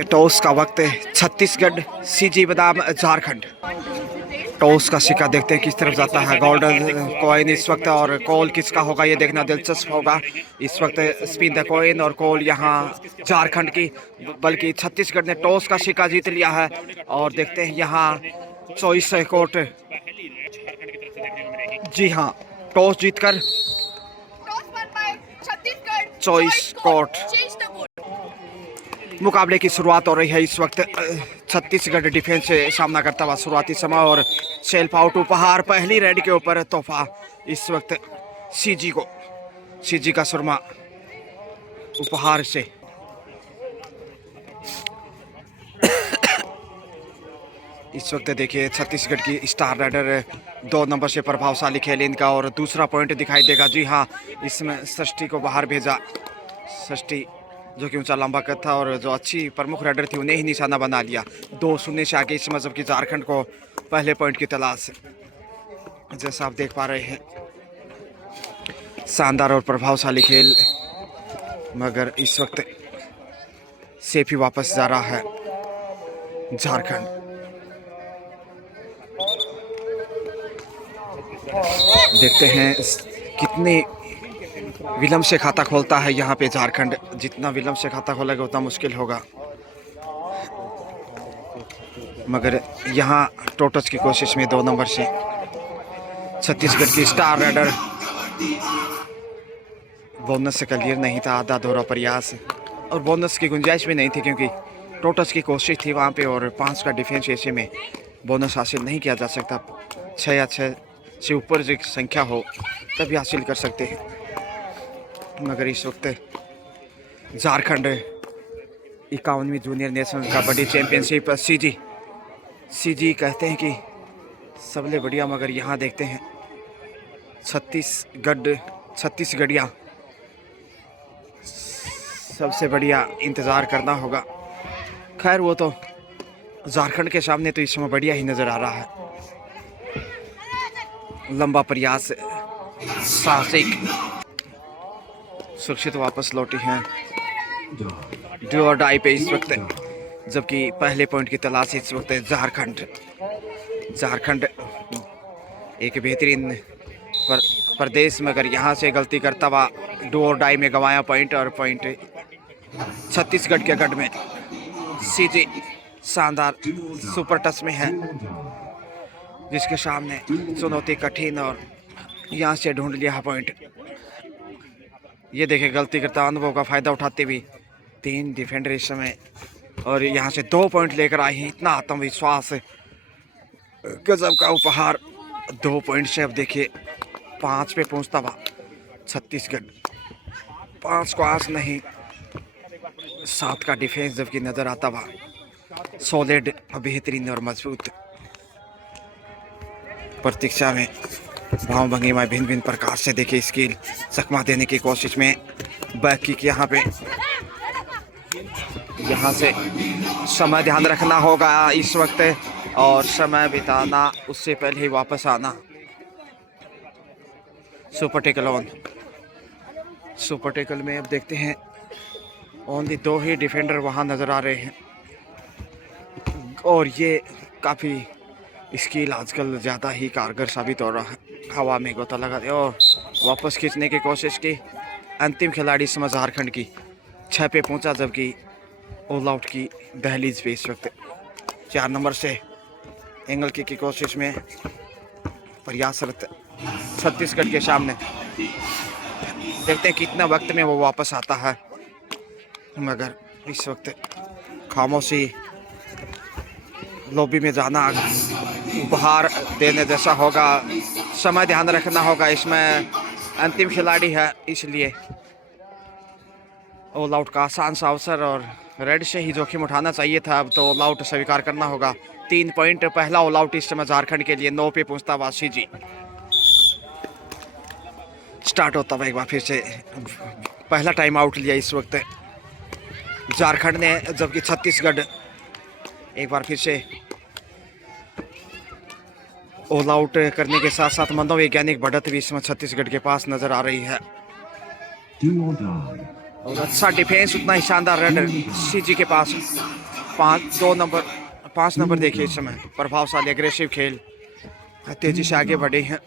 Toss का वक्त है। छत्तीसगढ़ सीजी बदाम झारखंड। टॉस का सिक्का देखते हैं किस तरफ जाता है। गोल्डन कॉइन इस वक्त और कॉल किसका होगा ये देखना दिलचस्प होगा। इस वक्त स्पिन द कॉइन और कॉल यहाँ झारखंड की, बल्कि छत्तीसगढ़ ने टॉस का सिक्का जीत लिया है। और देखते हैं यहाँ चॉइस कोर्ट, जी हाँ, टॉस जीतकर चॉइस कोर्ट मुकाबले की शुरुआत हो रही है। इस वक्त छत्तीसगढ़ डिफेंस से सामना करता हुआ शुरुआती समय और सेल्फ आउट उपहार पहली रेड के ऊपर तोहफा इस वक्त सीजी का सुरमा उपहार से। इस वक्त देखिए छत्तीसगढ़ की स्टार राइडर 2 नंबर से प्रभावशाली खेल इनका और दूसरा पॉइंट दिखाई देगा। जी हाँ, इसमें षष्ठी को बाहर भेजा। षष्ठी जो कि ऊंचा लंबा कद था और जो अच्छी प्रमुख राइडर थी उन्हें ही निशाना बना लिया। 2-0 से आगे इस समय जबकि झारखंड को पहले पॉइंट की तलाश। जैसा आप देख पा रहे हैं शानदार और प्रभावशाली खेल, मगर इस वक्त सेफ ही वापस जा रहा है झारखंड। देखते हैं कितने विलंब से खाता खोलता है यहाँ पे झारखंड। जितना विलंब से खाता खोलेगा उतना मुश्किल होगा, मगर यहाँ टोटस की कोशिश में 2 नंबर से छत्तीसगढ़ की स्टार राइडर। बोनस से क्लियर नहीं था, आधा दोहरा प्रयास और बोनस की गुंजाइश भी नहीं थी क्योंकि टोटस की कोशिश थी वहाँ पे और 5 का डिफेंस, ऐसे में बोनस हासिल नहीं किया जा सकता। 6 या 6 से ऊपर जो संख्या हो तभी हासिल कर सकते हैं, मगर इस वक्त झारखंड 51वीं जूनियर नेशनल कबड्डी चैंपियनशिप सीजी कहते हैं कि सबले बढ़िया, मगर यहाँ देखते हैं छत्तीसगढ़िया सबसे बढ़िया इंतज़ार करना होगा। खैर वो तो झारखंड के सामने तो इस समय बढ़िया ही नज़र आ रहा है। लंबा प्रयास, साहसिक, सुरक्षित वापस लौटी हैं डू और डाई पे इस वक्त, जबकि पहले पॉइंट की तलाश इस वक्त झारखंड एक बेहतरीन प्रदेश, मगर यहाँ से गलती करता हुआ डू और डाई में गंवाया पॉइंट और पॉइंट छत्तीसगढ़ के गढ़ में। सीजी शानदार सुपर टच में है जिसके सामने चुनौती कठिन और यहाँ से ढूंढ लिया पॉइंट। ये देखे गलती करता अनुभव का फ़ायदा उठाते हुए 3 डिफेंडर इस समय और यहाँ से 2 पॉइंट लेकर आए हैं। इतना आत्मविश्वास, गजब का उपहार। 2 पॉइंट से अब देखिए 5 पे पहुँचता हुआ छत्तीसगढ़। 5 को आस नहीं, 7 का डिफेंस जबकि नज़र आता हुआ सॉलिड, बेहतरीन और मजबूत। प्रतीक्षा में भाव भंगिमा भिन्न भिन्न प्रकार से देखिए स्किल चकमा देने की कोशिश में। बैक किक यहाँ पे, यहाँ से समय ध्यान रखना होगा इस वक्त और समय बिताना, उससे पहले ही वापस आना। Super tackle on, super tackle में अब देखते हैं ओनली 2 ही डिफेंडर वहाँ नज़र आ रहे हैं और ये काफ़ी स्किल आजकल ज़्यादा ही कारगर साबित हो रहा है। हवा में गोता लगा दे और वापस खींचने की कोशिश की। अंतिम खिलाड़ी समझ झारखंड की 6 पे पहुंचा, जबकि ऑल आउट की दहलीज पे इस वक्त 4 नंबर से एंगल की कोशिश में प्रयासरत छत्तीसगढ़ के सामने। देखते हैं कितना वक्त में वो वापस आता है, मगर इस वक्त खामोशी लॉबी में जाना उपहार देने जैसा होगा। समय ध्यान रखना होगा, इसमें अंतिम खिलाड़ी है इसलिए ऑल आउट का आसान सा अवसर और रेड से ही जोखिम उठाना चाहिए था। अब तो ऑल आउट स्वीकार करना होगा। 3 पॉइंट, पहला ऑल आउट इस समय झारखंड के लिए। 9 पे पहुंचता हुआ सीजी। स्टार्ट होता हुआ एक बार फिर से पहला टाइम आउट लिया इस वक्त झारखंड ने, जबकि छत्तीसगढ़ एक बार फिर से ऑल आउट करने के साथ साथ मनोवैज्ञानिक बढ़त भी इसमें छत्तीसगढ़ के पास नजर आ रही है। और अच्छा डिफेंस, उतना ही शानदार रेड सीजी के पास। 5 नंबर देखिए इस समय, प्रभावशाली एग्रेसिव खेल, तेजी से आगे बढ़े हैं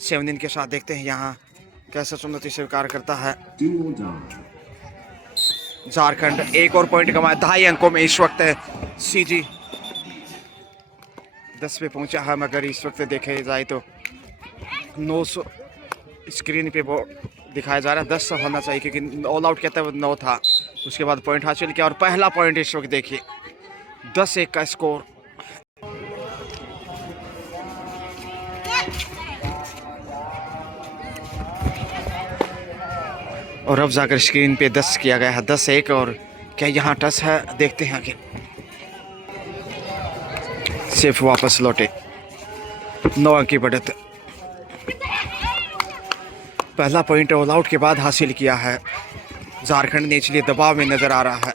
7 के साथ। देखते हैं यहाँ कैसे चुनौती स्वीकार करता है झारखंड। एक और पॉइंट कमाया 2.5 अंकों में इस वक्त सीजी 10 पे पहुंचा है, मगर इस वक्त देखे जाए तो 900 स्क्रीन पे वो दिखाया जा रहा है। 10 होना चाहिए क्योंकि ऑल आउट कहते हुए 9 था, उसके बाद पॉइंट हासिल किया और पहला पॉइंट इस वक्त देखिए 10-1 का स्कोर। और अब जाकर स्क्रीन पे 10 किया गया है, 10-1। और क्या यहाँ टच है, देखते हैं कि सिर्फ वापस लौटे 9 अंक की बढ़त। पहला पॉइंट ऑल आउट के बाद हासिल किया है झारखंड ने, इसलिए दबाव में नजर आ रहा है।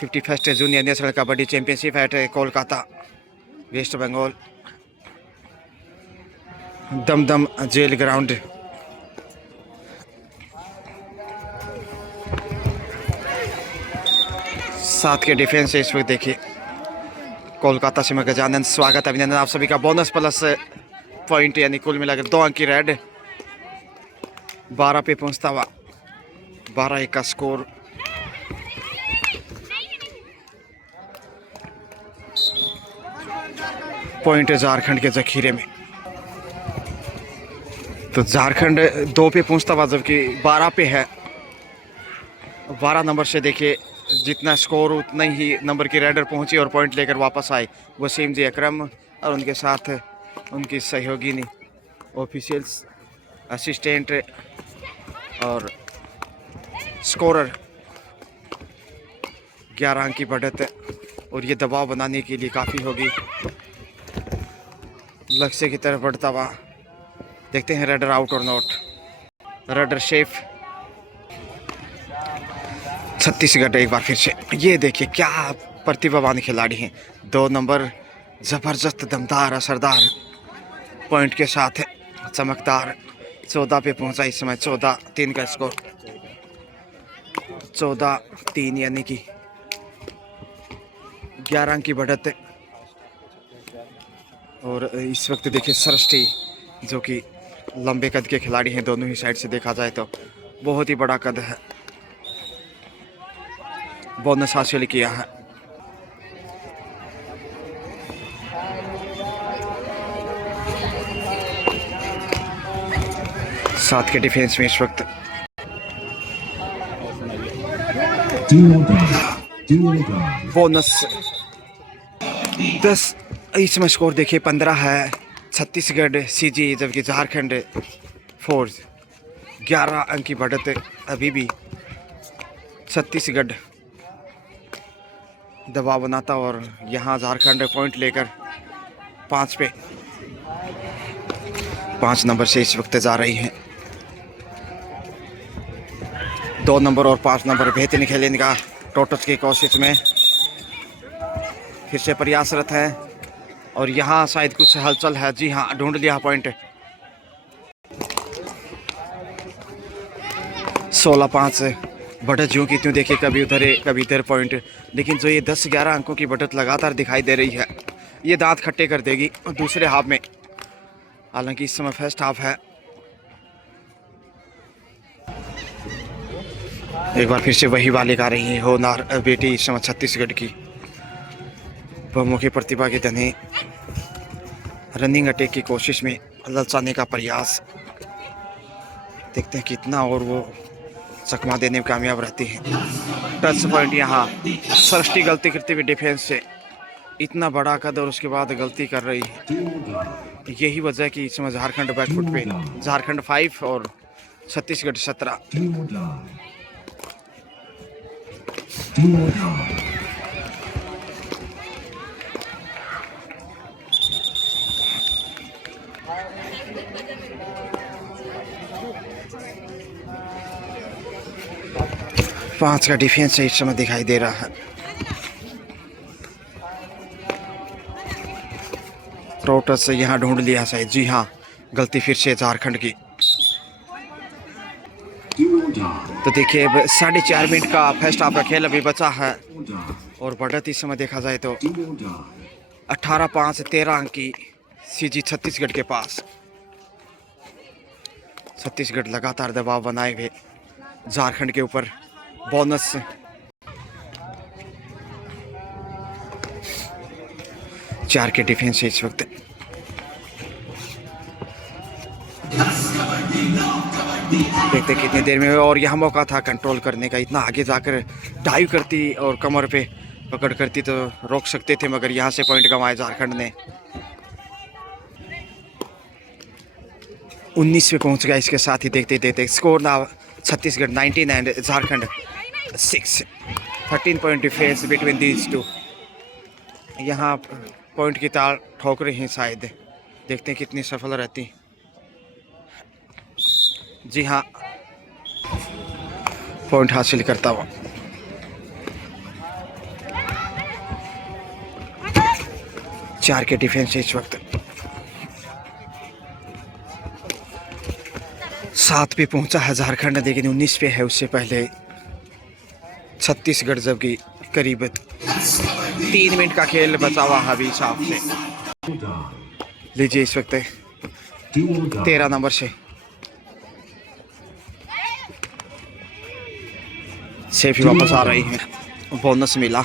51st junior national kabaddi championship at Kolkata, West Bengal, Dumdum jail ground. साथ के डिफेंस से इस वक्त देखिए कोलकाता से मैं गजानंद, स्वागत अभिनंदन आप सभी का। बोनस प्लस पॉइंट यानी कुल मिलाकर 2 अंक की रेड, 12 पे पहुंचता हुआ 12-1 का स्कोर। पॉइंट झारखंड के जखीरे में, तो झारखंड 2 पे पहुंचता हुआ जबकि 12 पे है। 12 नंबर से देखिए जितना स्कोर उतना ही नंबर की रेडर पहुंची और पॉइंट लेकर वापस आए वसीम जी अकरम और उनके साथ उनकी सहयोगिनी, ऑफिशियल्स, असिस्टेंट और स्कोरर। 11 अंक की बढ़त और ये दबाव बनाने के लिए काफ़ी होगी। लक्ष्य की तरफ बढ़ता हुआ, देखते हैं रेडर आउट और नॉट। रेडर शेफ छत्तीसगढ़ एक बार फिर से, ये देखिए क्या प्रतिभावान खिलाड़ी हैं। 2 नंबर जबरदस्त, दमदार, असरदार पॉइंट के साथ है, चमकदार। 14 पे पहुंचा इस समय, 14-3 का स्कोर, 14-3 यानी कि 11 अंक की बढ़त। और इस वक्त देखिए सृष्टि जो कि लंबे कद के खिलाड़ी हैं, दोनों ही साइड से देखा जाए तो बहुत ही बड़ा कद है, बोनस हासिल किया है। साथ के डिफेंस में इस वक्त बोनस 10। इसमें स्कोर देखिए 15 है छत्तीसगढ़ सीजी, जबकि झारखंड फोर्स 11 अंक की बढ़त। अभी भी छत्तीसगढ़ दबाव बनाता और यहाँ झारखंड पॉइंट लेकर 5 नंबर से इस वक्त जा रही हैं। 2 नंबर और 5 नंबर बेहतरीन खेले इनका टोटस की कोशिश में फिर से प्रयासरत है और यहाँ शायद कुछ हलचल है। जी हाँ, ढूंढ लिया पॉइंट। 16-5 बढ़त जो की त्यों देखिए, कभी उधर कभी इधर पॉइंट, लेकिन जो ये 10-11 अंकों की बढ़त लगातार दिखाई दे रही है, ये दांत खट्टे कर देगी दूसरे हाफ में। हालांकि इस समय फर्स्ट हाफ है। एक बार फिर से वही बालिका आ रही है, होनार बेटी इस समय छत्तीसगढ़ की, बहुमुखी प्रतिभा के धनी, रनिंग अटैक की कोशिश में ललचाने का प्रयास। देखते हैं कितना और वो चकमा देने में कामयाब रहती है। टच पॉइंट यहाँ सृष्टि गलती करते हुए डिफेंस से, इतना बड़ा कद और उसके बाद गलती कर रही है। यही वजह है कि इस समय झारखंड बैकफुट पे, झारखंड 5 और छत्तीसगढ़ 17। पांच का डिफेंस इस समय दिखाई दे रहा है। टोटस से यहाँ ढूंढ लिया शायद। जी हाँ, गलती फिर से झारखंड की। तो देखिए अब 4.5 मिनट का फर्स्ट हाफ का खेल अभी बचा है और बढ़त इस समय देखा जाए तो 18-5 13 अंक की सीजी छत्तीसगढ़ के पास। छत्तीसगढ़ लगातार दबाव बनाए हुए झारखंड के ऊपर। बोनस 4 के डिफेंस है इस वक्त। देखते कितनी देर में, और यह मौका था कंट्रोल करने का, इतना आगे जाकर डाइव करती और कमर पे पकड़ करती तो रोक सकते थे, मगर यहां से पॉइंट कमाए झारखंड ने। 19 पे पहुंच गया। इसके साथ ही देखते देखते स्कोर ना Chhattisgarh 19 and Jharkhand 6। 13 point difference between these two. यहाँ पॉइंट की ताल ठोक रही हैं शायद, देखते हैं कितनी सफल रहती। जी हाँ, पॉइंट हासिल करता हुआ। चार के डिफेंस इस वक्त। 7 पे पहुंचा है झारखंड, लेकिन 19 पे है। उससे पहले छत्तीसगढ़ जबकि करीब 3 मिनट का खेल बचा हुआ है अभी हिसाब से। लीजिए इस वक्त 13 नंबर से सेफ ही वापस आ रही है। बोनस मिला,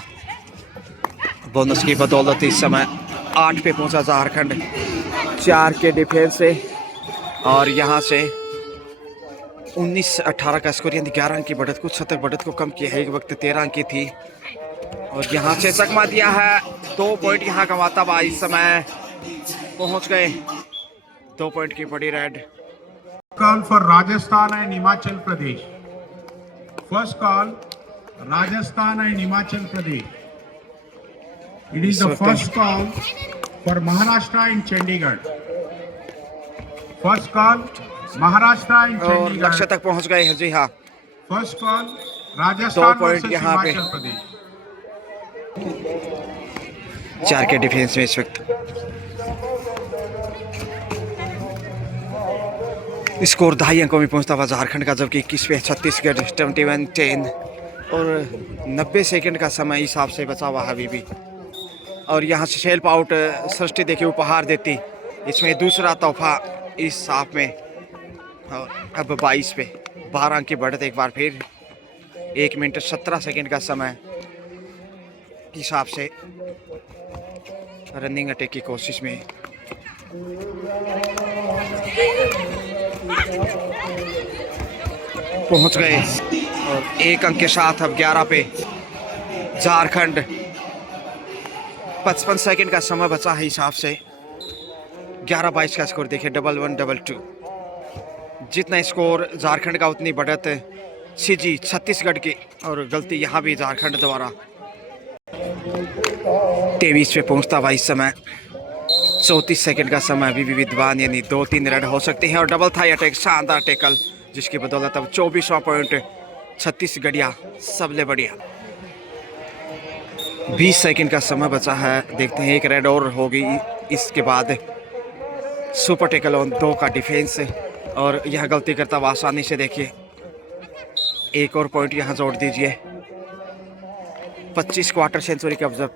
बोनस की बदौलत इस समय 8 पे पहुंचा झारखंड 4 के डिफेंस से। और यहां से 19-18 का स्कोर, यानी 11 अंक की बढ़त, कुछ शतक बढ़त को कम किया है। एक वक्त 13 अंक की थी और यहां से चकमा दिया है। 2 पॉइंट यहां कमाता हुआ इस समय पहुंच गए। 2 पॉइंट की बड़ी red. Call for Rajasthan and Himachal Pradesh. First call Rajasthan and Himachal Pradesh. It is the first call for Maharashtra and Chandigarh. First call Maharashtra and और Chandigarh. लक्ष्य तक पहुंच गए हैं। जी हाँ, First call Rajasthan point versus यहाँ पे। Himachal Pradesh. 4 के डिफेंस में इस वक्त स्कोर 2.5 अंकों में पहुंचता हुआ झारखंड का, जबकि 21 पे छत्तीसगढ़ 21-10 और 90 सेकंड का समय हिसाब से बचा हुआ है अभी भी। और यहाँ से शेल्प आउट सृष्टि देखिए उपहार देती, इसमें दूसरा तोहफा इस हाफ में। और अब 22 पे 12 अंक की बढ़त एक बार फिर। 1 मिनट 17 सेकंड का समय हिसाब से रनिंग अटैक की कोशिश में। पहुंच गए और 1 अंक के साथ अब 11 पे झारखंड। 55 सेकंड का समय बचा है हिसाब से। 11-22 का स्कोर देखिए, 11-2। जितना स्कोर झारखंड का उतनी बढ़त सीजी छत्तीसगढ़ की, और गलती यहाँ भी झारखंड द्वारा। 23 पे पहुंचता हुआ इस समय 34 सेकंड का समय अभी भी विद्वान, यानी 2-3 रन हो सकते हैं। और डबल थाई अटैक, शानदार टैकल, जिसकी बदौलत अब 24वां पॉइंट छत्तीसगढ़िया सबले बढ़िया। 20 सेकंड का समय बचा है, देखते हैं 1 रेड और होगी इसके बाद। सुपर टैकल ऑन 2 का डिफेंस, और यह गलती करता हुआ आसानी से देखिए 1 और पॉइंट यहाँ जोड़ दीजिए। 25 क्वार्टर सेंचुरी के observe.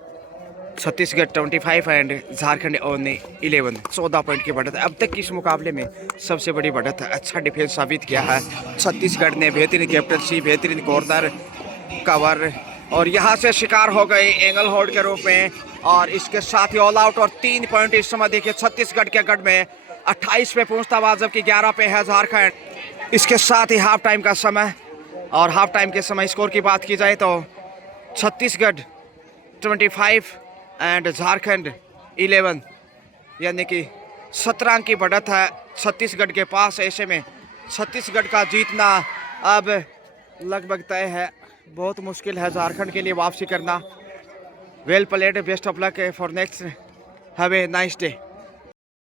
Chhattisgarh 25 and Jharkhand only 11। 14 point की बढ़त है अब तक की इस मुकाबले में सबसे बड़ी बढ़त है। अच्छा डिफेंस साबित किया है छत्तीसगढ़ ने, बेहतरीन कैप्टनसी, बेहतरीन कॉर्नर कवर, और यहाँ से शिकार हो गए एंगल होल्ड के रूप में। और इसके साथ ही ऑल आउट, और 3 पॉइंट इस समय देखिए छत्तीसगढ़ के गढ़ में। 28 पे पहुंचता हुआ, जबकि 11 पे है झारखंड। इसके साथ ही हाफ टाइम का समय, और हाफ टाइम के समय स्कोर की बात की जाए तो छत्तीसगढ़ 25 एंड झारखंड 11, यानी कि 17 अंक की बढ़त है छत्तीसगढ़ के पास। ऐसे में छत्तीसगढ़ का जीतना अब लगभग तय है। बहुत मुश्किल है झारखंड के लिए वापसी करना। Well played, best of luck for next, have a nice day.